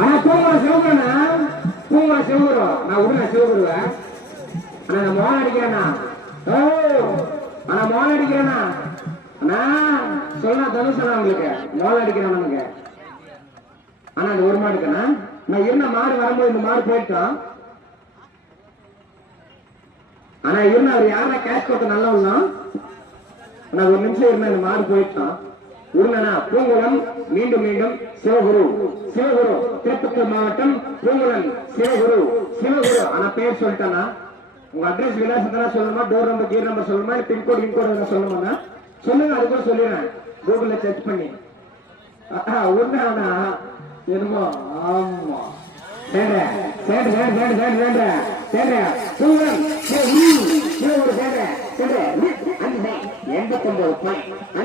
ஆனா பூங்குற சிவகுருண்ணா, பூங்குற சிவகுரு நான் உடனே சிவகுருவேன். ஆனா நான் மோளம் அடிக்கிறேன்னா, ஓ ஆனா மோளம் அடிக்கிறேன்னா அண்ணா சொல்லலாம் தனுஷனா உங்களுக்கு மோளம் அடிக்கிறேன். ஆனா அந்த ஒரு மாடுக்குண்ணா நான் இருந்த மாடு வரும்போது இந்த மாடு போயிட்டோம். ஆனா இருந்த அவர் யாரா கேஷ் கொடுத்த நல்லவன்னா நான் ஒரு நிமிஷம் இருந்த இந்த மாடு போயிட்டோம். உருளனா பூங்குளம் மீண்டும் மீண்டும் சிவகுரு சிவகுரு திருப்பத்தூர் மாவட்டம் பூங்குளம் சிவகுரு சிவகுரு. ஆனா பேர் சொல்லிட்டேன்னா உங்க அட்ரஸ் விலாசத்தெல்லாம் சொல்லணுமா, டோர் நம்பர் கீர் நம்பர் சொல்லணுமா, இல்ல பின்கோடு இன்கோடு சொல்லணுமா சொல்லுங்க. அதுக்குள்ள சொல்லிடுறேன் கூகுள்ல சர்ச் பண்ணி. உருளானா என்னமோ ஆமா சேர சேர சேர சேர சேர சேர சேர பூங்குளம் சிவகுரு சிவகுரு சேர சேர 89